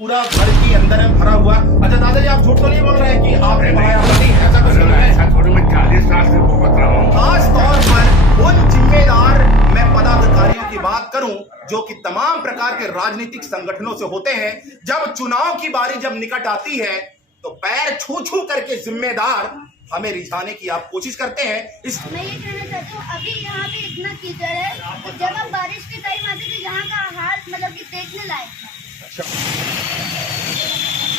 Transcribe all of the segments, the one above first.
पूरा घर के अंदर में भरा हुआ। अच्छा दादाजी, आप झूठ तो नहीं बोल रहे कि आपने बनाया नहीं, ऐसा कुछ नहीं है? ऐसा थोड़ी, मैं 40 साल से भुगत रहा हूँ। खास तौर पर उन जिम्मेदार मैं पदाधिकारियों की बात करूं जो कि तमाम प्रकार के राजनीतिक संगठनों से होते हैं, जब चुनाव की बारी जब निकट आती है तो पैर छू छू करके जिम्मेदार हमें रिझाने की आप कोशिश करते हैं। मैं ये कहना चाहती हूँ, अभी यहाँ पे इतना कीचड़ है तो जब हम बारिश के टाइम आते थे यहाँ का हाल मतलब कि देखने लायक था। अच्छा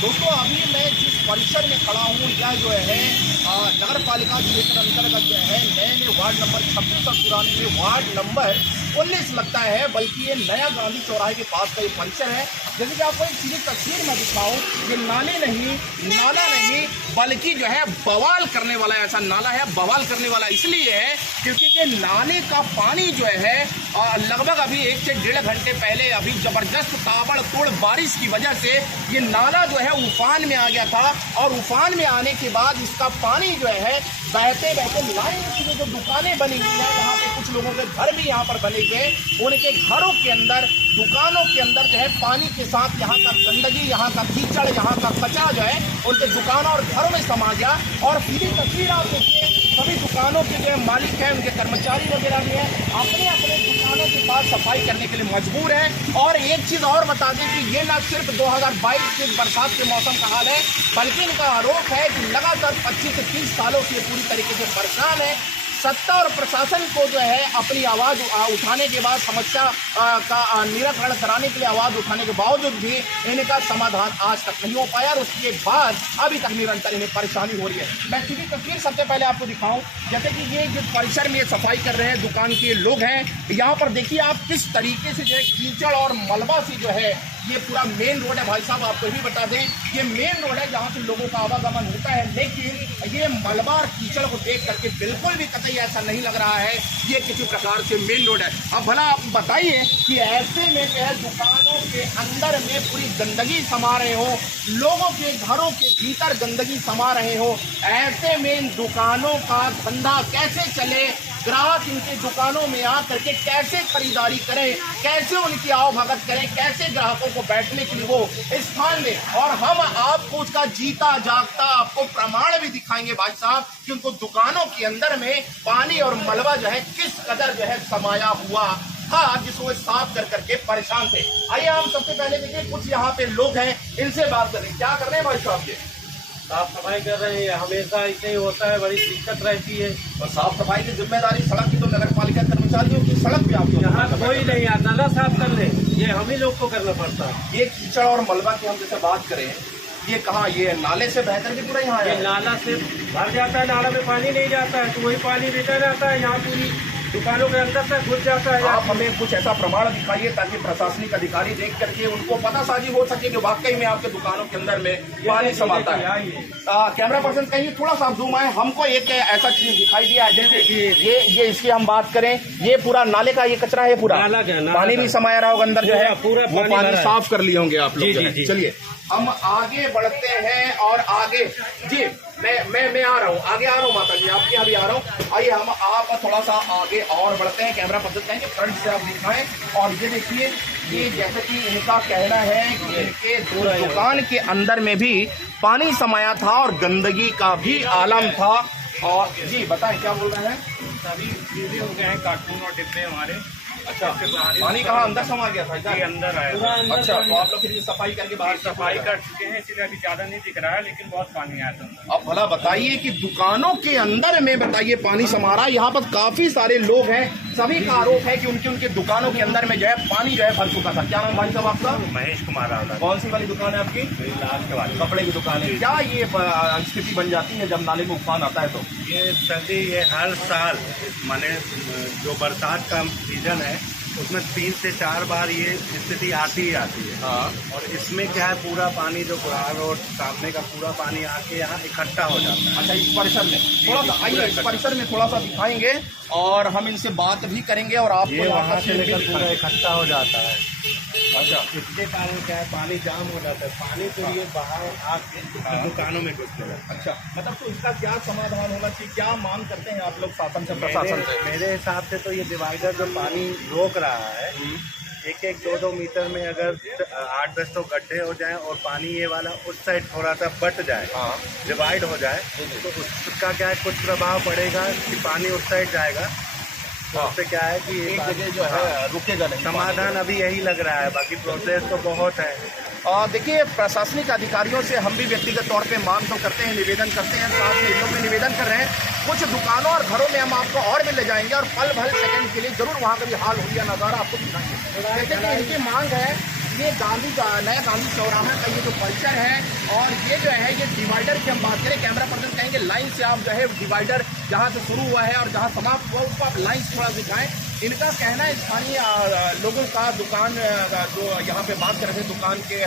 दोस्तों, अभी मैं जिस परिसर में खड़ा हूँ यह जो है नगर पालिका क्षेत्र अंतर्गत जो है नए वार्ड नंबर 26 तक पुराने में वार्ड नंबर 19 लगता है, बल्कि ये नया गांधी चौराहे के पास का ये परिसर है। जैसे कि आपको एक सीधी तस्वीर में दिखाऊं, ये नाला नहीं बल्कि जो है बवाल करने वाला ऐसा नाला है। बवाल करने वाला इसलिए है क्योंकि ये नाले का पानी जो है लगभग अभी 1 से 1.5 घंटे पहले अभी जबरदस्त ताबड़तोड़ बारिश की वजह से ये नाला जो है उफान में आ गया था, और उफान में आने के बाद इसका पानी जो है बहते बहते लाइन की जो दुकानें बनी हुई है, यहाँ पे कुछ लोगों के घर भी यहाँ पर बने गए, उनके घरों के अंदर दुकानों के अंदर जो है पानी के साथ यहाँ का गंदगी, यहाँ का कीचड़, यहाँ का कचरा जो है उनके दुकानों और घरों में समा गया। और सीधी तस्वीर आप देखिए, सभी दुकानों के जो है मालिक हैं, उनके कर्मचारी वगैरह भी हैं, अपने अपने दुकानों के पास सफाई करने के लिए मजबूर है। और एक चीज और बता दें कि ये न सिर्फ 2022 के बरसात के मौसम का हाल है, बल्कि इनका आरोप है कि लगातार 25 से 30 सालों से पूरी तरीके से परेशान है। सत्ता और प्रशासन को जो है अपनी आवाज उठाने के बाद, समस्या का निराकरण कराने के लिए आवाज उठाने के बावजूद भी इनका समाधान आज तक नहीं हो पाया, और उसके बाद अभी तक निरंतर इन्हें परेशानी हो रही है। मैं सीधी तस्वीर सबसे पहले आपको दिखाऊं, जैसे कि ये जो परिसर में सफाई कर रहे हैं दुकान के लोग हैं, यहाँ पर देखिए आप किस तरीके से जो है कीचड़ और मलबा से जो है ये पूरा मेन रोड है। भाई साहब आपको भी बता दें, ये मेन रोड है जहाँ से लोगों का आवागमन होता है, लेकिन ये मलबा और कीचड़ को देख करके बिल्कुल भी कतई ऐसा नहीं लग रहा है ये किसी प्रकार से मेन रोड है। अब भला आप बताइए कि ऐसे में जो है दुकानों के अंदर में पूरी गंदगी समा रहे हो, लोगों के घरों के भीतर गंदगी समा रहे हो, ऐसे में इन दुकानों का धंधा कैसे चले, ग्राहक इनके दुकानों में आ करके कैसे खरीदारी करें, कैसे उनकी आवभगत करें, कैसे ग्राहकों को बैठने के लिए वो स्थान में, और हम आपको उसका जीता जागता आपको प्रमाण भी दिखाएंगे भाई साहब कि उनको दुकानों के अंदर में पानी और मलबा जो है किस कदर जो है समाया हुआ था, जिसको साफ कर करके परेशान थे। आइए हम सबसे पहले देखिए, कुछ यहाँ पे लोग हैं, इनसे बात करें। क्या कर रहे हैं भाई साहब? ये साफ सफाई कर रहे हैं, हमेशा ऐसे ही होता है, बड़ी दिक्कत रहती है। और साफ सफाई की जिम्मेदारी सड़क की तो नगर पालिका कर्मचारियों की, सड़क भी आपको यहाँ कोई नहीं आता, नाला साफ कर ले, ये हम ही लोग को करना पड़ता है। ये कीचड़ और मलबा की हम जैसे बात करें, ये कहाँ, ये नाले से बहकर के पूरा यहाँ ये नाला से भर जाता है, नाला में पानी नहीं जाता है तो वही पानी रिटर्न आता है, यहाँ पूरी दुकानों के अंदर से घुस जाता है। आप हमें कुछ ऐसा प्रमाण दिखाइए ताकि प्रशासनिक अधिकारी देख करके उनको पता साजी हो सके कि वाकई में आपके दुकानों के अंदर में पानी समाता है। कैमरा पर्सन कहिए, थोड़ा सा जूम आए, हमको एक ऐसा चीज दिखाई दिया है, जैसे ये इसकी हम बात करें, ये पूरा नाले का ये कचरा है, पूरा पानी भी समाया रहा होगा अंदर जो है, पूरा पानी साफ कर लिए होंगे आप लोग। चलिए हम आगे बढ़ते हैं और आगे जी मैं आ रहा हूँ, आगे आ रहा हूँ माता जी, आपके यहाँ भी आ रहा हूँ। आइए हम आप थोड़ा सा आगे और बढ़ते हैं, कैमरा पर्सन कहेंगे फ्रंट से आप दिखाएं। और ये देखिए, ये जैसे कि इनका कहना है कि इनके दुकान के अंदर में भी पानी समाया था और गंदगी का भी आलम था। और जी बताएं क्या बोल रहे हैं? सभी चीजें हो गए हैं, कार्टून और डिब्बे हमारे। अच्छा, पानी कहाँ अंदर समा गया था? ये अंदर आया। अच्छा, तो आप लोग फिर सफाई करके बाहर सफाई कर चुके हैं, इसलिए अभी ज्यादा नहीं दिख रहा है, लेकिन बहुत पानी आया था। अब भला बताइए कि दुकानों के अंदर में बताइए पानी समा रहा है, यहाँ पर काफी सारे लोग हैं, सभी का आरोप है कि उनके दुकानों के अंदर में जो है पानी जो है भर चुका था। क्या नाम भाई साहब आपका? महेश कुमार रावत। कौन सी वाली दुकान है आपकी? लास्ट के वाली कपड़े की दुकान है। क्या ये स्थिति बन जाती है जब नाले में उफान आता है? तो ये सर्दी, ये हर साल माने जो बरसात का सीजन है उसमें 3 से 4 बार ये स्थिति आती ही आती है। हाँ। और इसमें क्या है, पूरा पानी जो गुरार रोड सामने का पूरा पानी आके यहाँ इकट्ठा हो जाता है। अच्छा, इस परिसर में थोड़ा सा आइए, इस परिसर में थोड़ा सा दिखाएंगे और हम इनसे बात भी करेंगे और आपको ये वहाँ से लेकर पूरा इकट्ठा हो जाता है। अच्छा, इसके कारण क्या है, पानी जाम हो जाता है, पानी तो ये बाहर आके दुकानों में घुसने लगता है। अच्छा, मतलब तो इसका क्या समाधान होना चाहिए? क्या मांग करते हैं आप लोग शासन से, प्रशासन से? मेरे हिसाब से तो ये डिवाइडर जो पानी रोक रहा है एक 2-2 मीटर में अगर 8-10 तो गड्ढे हो जाएं और पानी ये वाला उस साइड थोड़ा सा बट जाए, हाँ डिवाइड हो जाए, तो उसका क्या है, कुछ प्रभाव पड़ेगा कि पानी उस साइड जाएगा। तो उससे क्या है कि एक जगह जो है रुकेगा नहीं। समाधान अभी यही लग रहा है, बाकी प्रोसेस तो बहुत है। देखिए, प्रशासनिक अधिकारियों से हम भी व्यक्तिगत तौर पे मांग तो करते हैं, निवेदन करते हैं, साथ में इन लोग में निवेदन कर रहे हैं। कुछ दुकानों और घरों में हम आपको और भी ले जाएंगे और पल भर सेकंड के लिए जरूर वहाँ का भी हाल हुआ नज़ारा आपको दिखाएंगे। जैसे कि इनकी मांग है, ये नया गांधी चौराहा का ये जो कल्चर है, और ये जो है ये डिवाइडर की हम बात करें, कैमरा पर्सन कहेंगे लाइन से आप जो है डिवाइडर जहाँ से शुरू हुआ है और जहाँ समाप्त हुआ उसको आप लाइन से थोड़ा दिखाएं। इनका कहना है, स्थानीय लोगों का, दुकान जो यहाँ पे बात कर रहे थे, दुकान के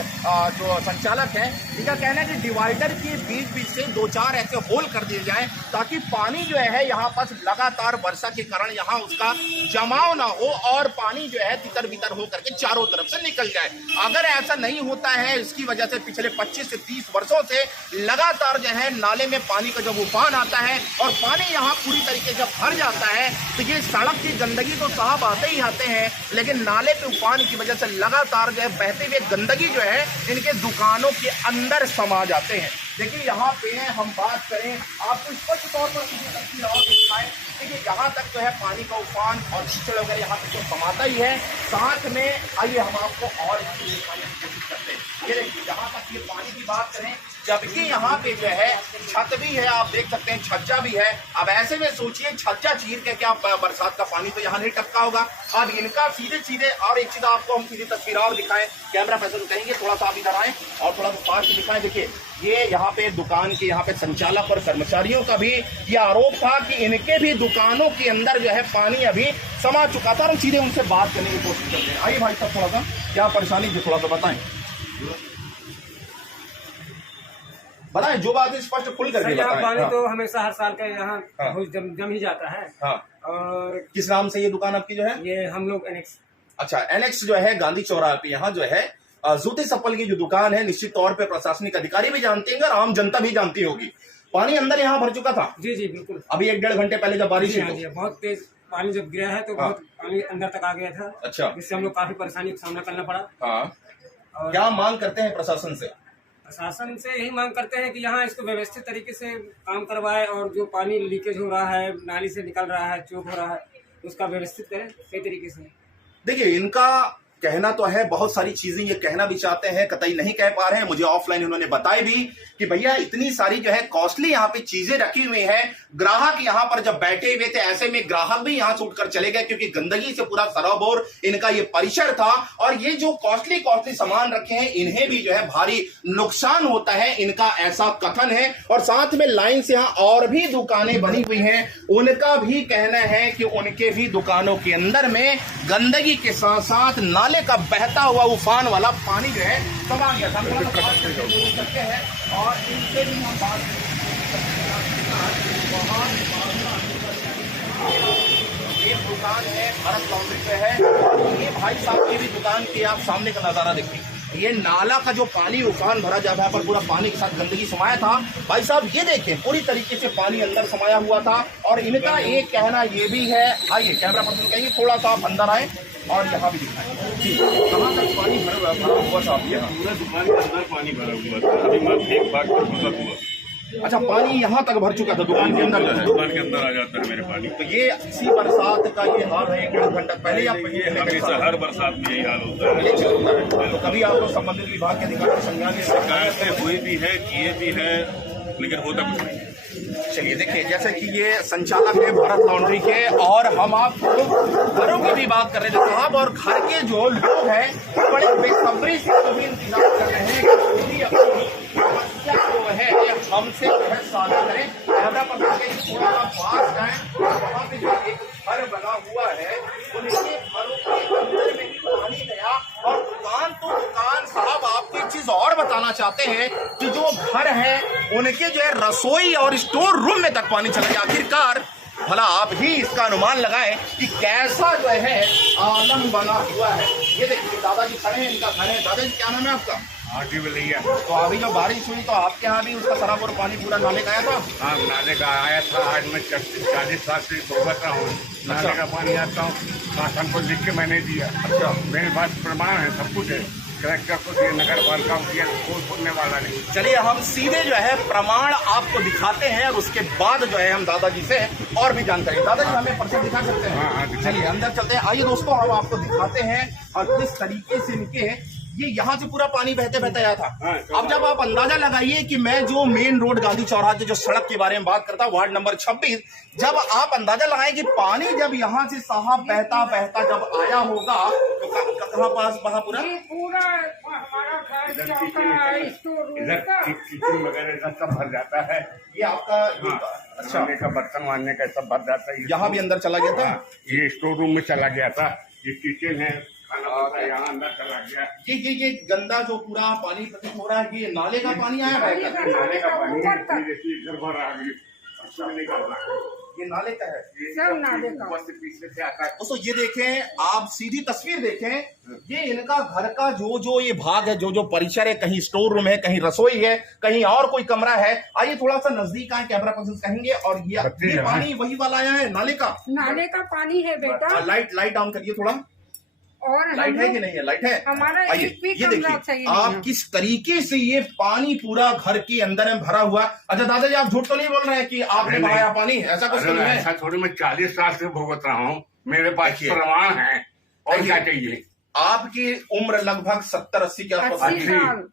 जो संचालक हैं, इनका कहना है कि डिवाइडर के बीच बीच से 2-4 ऐसे होल कर दिए जाएं ताकि पानी जो है यहाँ पास लगातार वर्षा के कारण यहाँ उसका जमाव ना हो और पानी जो है तितर बितर हो करके चारों तरफ से निकल जाए। अगर ऐसा नहीं होता है, इसकी वजह से पिछले 25 से 30 वर्षों से लगातार जो है नाले में पानी का जब उफान आता है और पानी यहाँ पूरी तरीके से भर जाता है, तो ये सड़क की गंदगी तो साहब आते ही आते हैं, लेकिन नाले पे उफान की वजह से लगातार जो है बहते हुए गंदगी जो है इनके दुकानों के अंदर समा जाते हैं। देखिए, यहाँ पे हम बात करें, आपको स्पष्ट तौर पर तस्वीर और दिखाएं। देखिए, यहाँ तक जो है पानी का उफान और कीचड़ वगैरह यहाँ पे तो समाता ही है, साथ में आइए हम आपको और दिखाने की कोशिश करते हैं। ये देखिए, यहाँ तक ये पानी की बात करें, जबकि यहाँ पे जो है छत भी है, आप देख सकते हैं छज्जा भी है। अब ऐसे में सोचिए, छज्जा चीर के क्या बरसात का पानी तो यहाँ नहीं टपका होगा। अब इनका सीधे सीधे, और एक चीज आपको हम सीधी तस्वीर और दिखाएं, कैमरा पर्सन कहेंगे थोड़ा सा आप इधर आए और थोड़ा सा पास दिखाएं। देखिए, ये यहाँ पे दुकान के यहाँ पे संचालक और कर्मचारियों का भी ये आरोप था कि इनके भी दुकानों के अंदर जो है पानी अभी समा चुका था। और सीधे उनसे बात करने की कोशिश करते हैं। आइए भाई साहब, थोड़ा सा क्या परेशानी थी, थोड़ा सा बताएं, जो बात है स्पष्ट खुल करके बताएं। पानी हाँ। तो हमेशा हर साल का यहाँ हाँ। जम ही जाता है। हाँ। और किस नाम से ये दुकान आपकी जो है? ये हम लोग एनेक्स। अच्छा, एनेक्स जो है गांधी चौराहे पे, यहाँ जो है जूते चप्पल की जो दुकान है, निश्चित तौर पे प्रशासनिक अधिकारी भी जानते हैं और आम जनता भी जानती होगी। पानी अंदर यहाँ भर चुका था। जी जी बिल्कुल। अभी 1-1.5 घंटे पहले जब बारिश हुई, बहुत तेज पानी जब गिरा है तो बहुत पानी अंदर तक आ गया था। अच्छा, जिससे हम लोग काफी परेशानी का सामना करना पड़ा। हाँ, क्या मांग करते हैं प्रशासन से? प्रशासन से यही मांग करते हैं कि यहाँ इसको व्यवस्थित तरीके से काम करवाए और जो पानी लीकेज हो रहा है, नाली से निकल रहा है, चोक हो रहा है, उसका व्यवस्थित करें सही तरीके से। देखिए, इनका कहना तो है, बहुत सारी चीजें ये कहना भी चाहते हैं, कतई नहीं कह पा रहे हैं। मुझे ऑफलाइन उन्होंने बताई भी कि भैया इतनी सारी जो है कॉस्टली यहाँ पे चीजें रखी हुई है, ग्राहक यहाँ पर जब बैठे हुए थे ऐसे में ग्राहक भी यहाँ से उठकर चले गए क्योंकि गंदगी से पूरा सराबोर इनका ये परिसर था। और ये जो कॉस्टली सामान रखे हैं, इन्हें भी जो है भारी नुकसान होता है, इनका ऐसा कथन है। और साथ में लाइन से यहाँ और भी दुकानें बनी हुई हैं, उनका भी कहना है कि उनके भी दुकानों के अंदर में गंदगी के साथ साथ नाले का बहता हुआ उफान वाला पानी जो है समा गया था। करते हैं और इनसे भी हम बात एक दुकान है भरत लॉन्ड्री पे है, और ये भाई साहब की भी दुकान की आप सामने का नजारा देखिए। ये नाला का जो पानी उफान भरा जाता है पर पूरा पानी के साथ गंदगी समाया था। भाई साहब ये देखें, पूरी तरीके से पानी अंदर समाया हुआ था। और इनका एक कहना ये भी है, आइए कैमरा पर्सन कहेंगे थोड़ा सा आप अंदर आए और यहाँ भी दिखाएं। कहाँ तक पानी भरा हुआ था आपके यहाँ? पूरा दुकान के अंदर पानी भरा हुआ था। अभी मैं एक बार हुआ। अच्छा, पानी यहाँ तक भर चुका था दुकान के अंदर जो है? दुकान के अंदर आ जाता है मेरे पानी। तो ये इसी बरसात का ये हाल है 1-1.5 घंटा पहले? ये हमेशा हर बरसात में यही हाल होता है। तो कभी आप लोग संबंधित विभाग के अधिकारी संज्ञान शिकायतें हुई भी है, किए भी है, लेकिन होता कुछ नहीं। चलिए देखिए, जैसे कि ये संचालक है भरत लॉन्ड्री के, और हम आपको घरों की भी बात कर रहे थे साहब, और घर के जो लोग हैं वो बड़े बेसब्री से भी इंतजार कर रहे हैं कि पूरी अपनी समस्या जो है हमसे जो है साझा करें। कैमरा पर थोड़ा सा पास जाए, वहाँ पे जो एक घर बना हुआ है उनके घरों के अंदर में भी पानी गया। और दुकान तो दुकान साहब, आपको एक चीज और बताना चाहते हैं कि जो घर है उनके जो है रसोई और स्टोर रूम में तक पानी चला गया। आखिरकार भला आप ही इसका अनुमान लगाएं कि कैसा जो है आलम बना हुआ है। ये देखिए दादाजी खड़े हैं, इनका घर है। दादाजी क्या नाम है आपका? आटी में लिया। तो अभी जो बारिश हुई तो आपके यहाँ भी उसका सराबोर पानी पूरा नाले का आया था? हाँ, नाले का आया था। आज मैं 40 साल से भुगत रहा हूँ, नाले का पानी आता हूँ। शासन को लिख के मैंने दिया। अच्छा, मेरे पास प्रमाण है, सब कुछ है। कलेक्टर को दिया, नगर पालिका को दिया, कोई सुनने वाला नहीं। चलिए हम सीधे जो है प्रमाण आपको दिखाते हैं और उसके बाद जो है हम दादाजी से और भी जानकारी। दादाजी हमें पर्चा दिखा सकते हैं? हाँ, चलिए अंदर चलते हैं। आइए दोस्तों, हम आपको दिखाते हैं और किस तरीके से इनके ये यहाँ से पूरा पानी बहते बहते आया था। हाँ, अब जब आप अंदाजा लगाइए कि मैं जो मेन रोड गांधी चौराहे जो सड़क के बारे में बात करता, वार्ड नंबर 26, जब आप अंदाजा लगाएं कि पानी जब यहाँ से साहब बहता बहता जब आया होगा तो कहाँ पास बहा पूरा? इधर किचन वगैरह का सब भर जाता है। ये आपका अच्छा, खाने का बर्तन वाने का सब भर जाता है। यहाँ भी अंदर चला गया था? ये स्टोर रूम में चला गया था। ये किचन है, खाना होता है, यहाँ अंदर चला गया। ये गंदा जो पूरा पानी प्रतीत हो रहा है, ये नाले का पानी आया है? नाले का पानी इधर भर आ गई, अच्छा नहीं कर रहा। ये नाले का है, सब नाले का। ऊपर से पीछे से आता है। दोस्तों ये देखें, आप सीधी तस्वीर देखें, ये इनका घर का जो ये भाग है, जो परिसर है, कहीं स्टोर रूम है, कहीं रसोई है, कहीं और कोई कमरा है। आइए थोड़ा सा नजदीक आए, कैमरा पर्सन कहेंगे। और ये पानी वही वाला आया है, नाले का? नाले का पानी है बेटा। लाइट ऑन करिए थोड़ा। और लाइट है कि नहीं है? लाइट है। हमारा आइए एक भी ये कमरा देखिए सही आप नहीं है। किस तरीके से ये पानी पूरा घर के अंदर में भरा हुआ। अच्छा दादाजी, आप झूठ तो नहीं बोल रहे हैं कि आपने नहीं। बहाया पानी? ऐसा कुछ नहीं है। ऐसा थोड़ी, मैं 40 साल से भुगत रहा हूँ, मेरे पास देखिए। प्रमाण है। और क्या चाहिए? आपकी उम्र लगभग 70-80 के आसपास। 80 साल।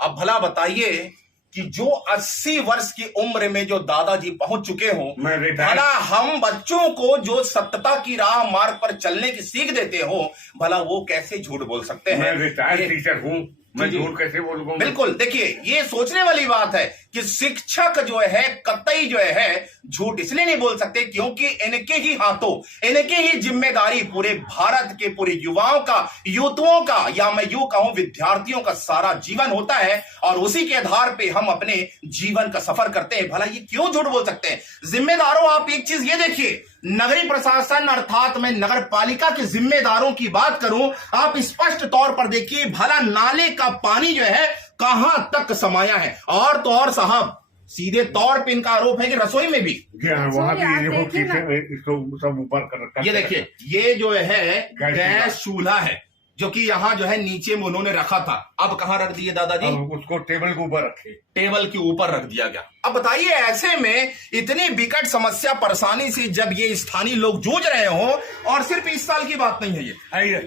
अब भला बताइए कि जो 80 वर्ष की उम्र में जो दादाजी पहुंच चुके हों, मैं रिटायर- भला हम बच्चों को जो सत्यता की राह मार्ग पर चलने की सीख देते हो, भला वो कैसे झूठ बोल सकते हैं? मैं रिटायर्ड ये- टीचर हूँ, मैं जी। झूठ कैसे बोलूंगा? बिल्कुल, देखिए ये सोचने वाली बात है कि शिक्षक जो है कतई जो है झूठ इसलिए नहीं बोल सकते क्योंकि इनके ही हाथों, इनके ही जिम्मेदारी पूरे भारत के पूरे युवाओं का, यूथों का, या मैं यूं कहूं विद्यार्थियों का सारा जीवन होता है और उसी के आधार पे हम अपने जीवन का सफर करते हैं। भला ये क्यों झूठ बोल सकते हैं? जिम्मेदारों, आप एक चीज ये देखिए, नगरीय प्रशासन अर्थात मैं नगर पालिका के जिम्मेदारों की बात करूं, आप स्पष्ट तौर पर देखिए भला नाले का पानी जो है कहां तक समाया है। और तो और साहब, सीधे तौर पे इनका आरोप है कि रसोई में भी। वहाँ भी आप देखो देखिए ना। किचन सब ऊपर कर। ये देखिए, ये जो है गैस चूल्हा है जो कि यहाँ जो है नीचे में उन्होंने रखा था। अब कहाँ रख दिए दादाजी? अब उसको टेबल के ऊपर रखे। टेबल के ऊपर रख दिया गया। अब बताइए, ऐसे में इतनी विकट समस्या परेशानी से जब ये स्थानीय लोग जूझ रहे हो, और सिर्फ इस साल की बात नहीं है, ये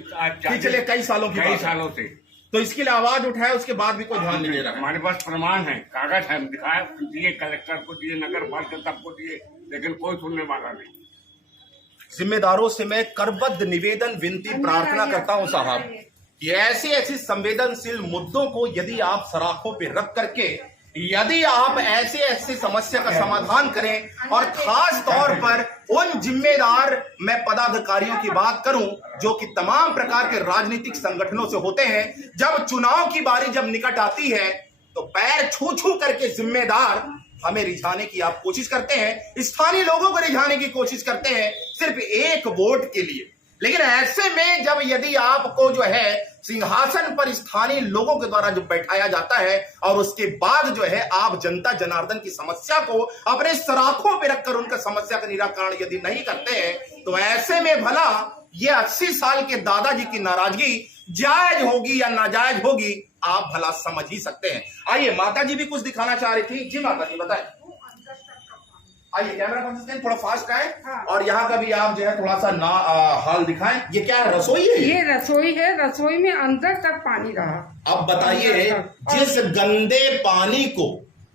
पिछले कई सालों की कई बात है। सालों से तो इसके लिए आवाज उठाए, उसके बाद भी कोई ध्यान नहीं दे रहा है। हमारे पास प्रमाण है, कागज है, दिखाए, दिए कलेक्टर को, दिए नगर पालिका सबको दिए, लेकिन कोई सुनने वाला नहीं। जिम्मेदारों से मैं करबद्ध निवेदन, विनती, प्रार्थना करता हूं साहब कि ऐसे संवेदनशील मुद्दों को यदि आप सराखों पे रख करके यदि आप ऐसे समस्या का समाधान करें, और खास तौर पर उन जिम्मेदार मैं पदाधिकारियों की बात करूं जो कि तमाम प्रकार के राजनीतिक संगठनों से होते हैं, जब चुनाव की बारी जब निकट आती है तो पैर छू छू करके जिम्मेदार हमें रिझाने की आप कोशिश करते हैं, स्थानीय लोगों को रिझाने की कोशिश करते हैं सिर्फ एक वोट के लिए। लेकिन ऐसे में जब यदि आपको जो है सिंहासन पर स्थानीय लोगों के द्वारा जो बैठाया जाता है और उसके बाद जो है आप जनता जनार्दन की समस्या को अपने सराखों पे रखकर उनका समस्या का निराकरण यदि नहीं करते हैं, तो ऐसे में भला ये 80 साल के दादाजी की नाराजगी जायज होगी या नाजायज होगी, आप भला समझ ही सकते हैं। आइए, माता जी भी कुछ दिखाना चाह रही थी। जी माता जी बताएं। आइए, कैमरा पर्सन थोड़ा फास्ट आए। हाँ। और यहाँ का भी आप जो है थोड़ा सा हाल दिखाएं। ये क्या है, रसोई है? ये रसोई है, रसोई में अंदर तक पानी रहा। अब बताइए, जिस गंदे पानी को,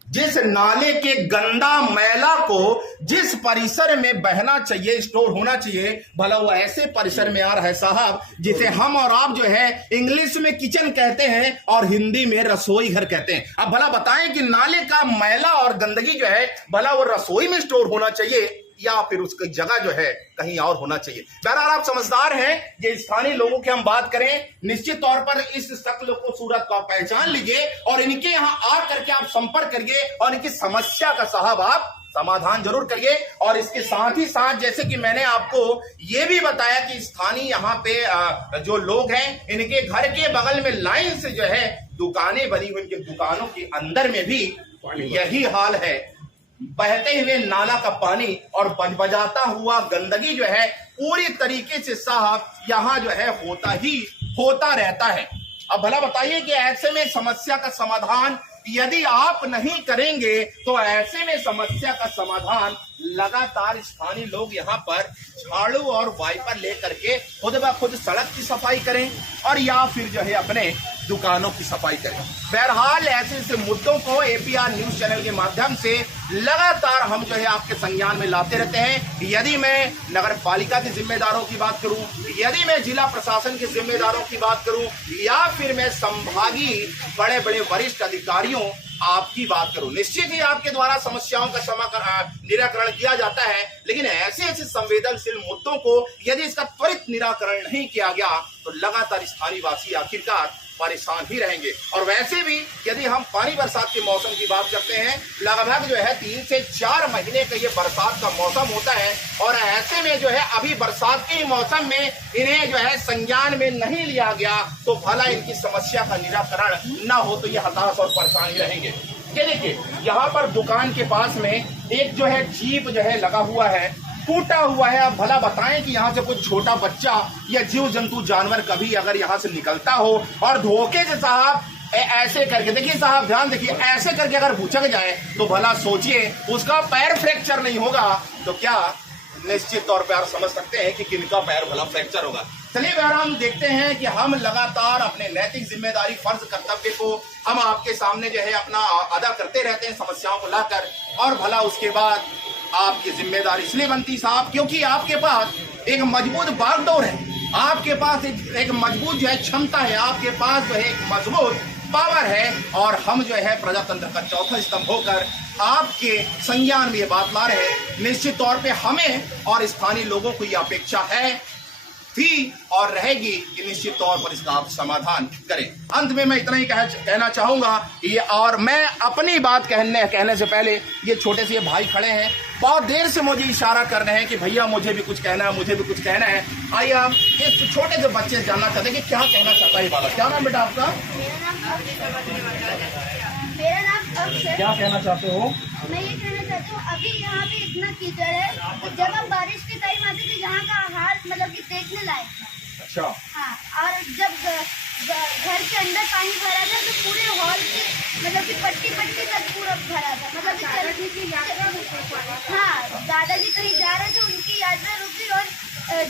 जिस नाले के गंदा मैला को जिस परिसर में बहना चाहिए, स्टोर होना चाहिए, भला वो ऐसे परिसर में आ रहा है साहब जिसे हम और आप जो है इंग्लिश में किचन कहते हैं और हिंदी में रसोई घर कहते हैं। अब भला बताएं कि नाले का मैला और गंदगी जो है भला वो रसोई में स्टोर होना चाहिए या फिर उसकी जगह जो है कहीं और होना चाहिए। बहरहाल आप समझदार हैं, ये स्थानीय लोगों की हम बात करें, निश्चित तौर पर इस शक्ल को, सूरत को आप पहचान लीजिए और इनके यहाँ आ करके आप संपर्क करिए और इनकी समस्या का साहब आप समाधान जरूर करिए। और इसके साथ ही साथ जैसे कि मैंने आपको ये भी बताया कि स्थानीय यहाँ पे जो लोग हैं, इनके घर के बगल में लाइन से जो है दुकानें बनी हुई, इनके दुकानों के अंदर में भी यही हाल है। बहते हुए नाला का पानी और बजबजाता हुआ गंदगी जो है पूरी तरीके से साहब यहाँ जो है होता रहता है। अब भला बताइए कि ऐसे में समस्या का समाधान यदि आप नहीं करेंगे तो ऐसे में समस्या का समाधान लगातार स्थानीय लोग यहाँ पर झाड़ू और वाइपर लेकर के खुद ब खुद सड़क की सफाई करें और या फिर जो है अपने दुकानों की सफाई करें। बहरहाल ऐसे मुद्दों को APR न्यूज चैनल के माध्यम से लगातार हम जो है आपके संज्ञान में लाते रहते हैं। यदि मैं नगर पालिका के जिम्मेदारों की बात करूं, यदि मैं जिला प्रशासन के जिम्मेदारों की बात करूं, या फिर मैं संभागीय बड़े बड़े वरिष्ठ अधिकारियों आपकी बात करूं, निश्चित ही आपके द्वारा समस्याओं का निराकरण किया जाता है। लेकिन ऐसे संवेदनशील मुद्दों को यदि इसका त्वरित निराकरण नहीं किया गया तो लगातार स्थानीय वासी आखिरकार परेशान ही रहेंगे। और वैसे भी यदि हम पानी बरसात के मौसम की बात करते हैं, लगभग जो है 3 से 4 महीने का ये बरसात का मौसम होता है। और ऐसे में जो है अभी बरसात के मौसम में इन्हें जो है संज्ञान में नहीं लिया गया तो भला इनकी समस्या का निराकरण न हो तो ये हताश और परेशान ही रहेंगे। ये देखिए यहाँ पर दुकान के पास में एक जो है जीप जो है लगा हुआ है, टूटा हुआ है। अब भला बताएं कि यहाँ से कोई छोटा बच्चा या जीव जंतु जानवर कभी अगर यहाँ से निकलता हो और धोखे से साहब ऐसे करके, देखिए साहब ध्यान देखिए, ऐसे करके अगर भुचक जाए तो भला सोचिए उसका पैर फ्रैक्चर नहीं होगा तो क्या निश्चित तौर पर आप समझ सकते हैं कि किनका पैर भला फ्रैक्चर होगा। चलिए बहरहाल हम देखते हैं कि हम लगातार अपने नैतिक जिम्मेदारी, फर्ज, कर्तव्य को हम आपके सामने जो है अपना अदा करते रहते हैं समस्याओं को लाकर। और भला उसके बाद आपकी जिम्मेदारी इसलिए बनती साहब क्योंकि आपके पास एक मजबूत बागडोर है, आपके पास एक मजबूत जो है क्षमता है, आपके पास जो है एक मजबूत पावर है। और हम जो है प्रजातंत्र का चौथा स्तंभ होकर आपके संज्ञान में ये बात ला रहे हैं। निश्चित तौर पे हमें और स्थानीय लोगों को ये अपेक्षा है, थी और रहेगी कि निश्चित तौर पर इसका आप समाधान करें। अंत में मैं इतना ही कहना चाहूंगा ये, और मैं अपनी बात कहने से पहले ये छोटे से भाई खड़े हैं, बहुत देर से मुझे इशारा कर रहे हैं कि भैया मुझे भी कुछ कहना है, मुझे भी कुछ कहना है। आइए हम इस छोटे से बच्चे से जानना चाहते हैं कि क्या कहना चाहता है बालक। क्या नाम बेटा आपका? मेरा नाम अक्ष है। क्या कहना चाहते हो? मैं ये कहना चाहती हूँ अभी यहाँ पे इतना कीचड़ है, तो जब हम बारिश के टाइम आते थे यहाँ का हाल मतलब कि देखने लायक था। अच्छा। हाँ, और जब घर के अंदर पानी भरा था तो पूरे हॉल के मतलब कि पट्टी तक पूरा भरा था, मतलब कि चलने की यात्रा। हाँ, दादाजी कहीं जा रहे थे, उनकी यात्रा रुकी और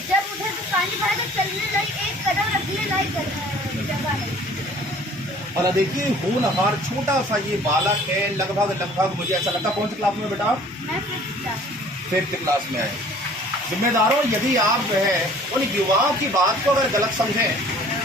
जब उधर से पानी भरा तो चलने लायक एक कदम रखने लायक जगह है। और देखिए होनहार छोटा सा ये बालक है, लगभग मुझे ऐसा लगता है कौन सी क्लास में बेटा? मैं 5th क्लास में है। जिम्मेदारों यदि आप जो है उन युवाओं की बात को अगर गलत समझें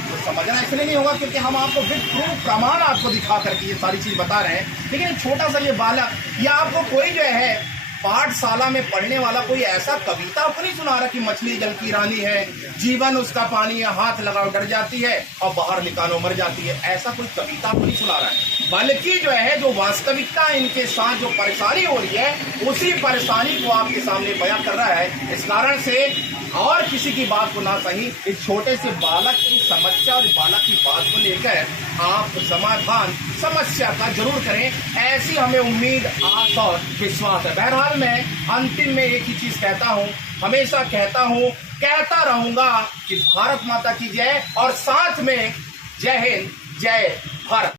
तो समझना इसलिए नहीं होगा क्योंकि हम आपको विद प्रूफ प्रमाण आपको दिखा करके ये सारी चीज बता रहे हैं। लेकिन छोटा सा ये बालक या आपको कोई जो है पाठशाला में पढ़ने वाला कोई ऐसा कविता आपको नहीं सुना रहा कि मछली जल की रानी है, जीवन उसका पानी है, हाथ लगाओ डर जाती है और बाहर निकालो मर जाती है। ऐसा कोई कविता आपको नहीं सुना रहा है, बल्कि जो है जो वास्तविकता इनके साथ जो परेशानी हो रही है उसी परेशानी को आपके सामने बयां कर रहा है। इस कारण से और किसी की बात को ना सही, इस छोटे से बालक की समस्या और बालक की बात को लेकर आप समाधान समस्या का जरूर करें, ऐसी हमें उम्मीद, आस और विश्वास है। बहरहाल मैं अंतिम में एक ही चीज कहता हूं, हमेशा कहता हूं, कहता रहूंगा कि भारत माता की जय और साथ में जय हिंद, जय भारत।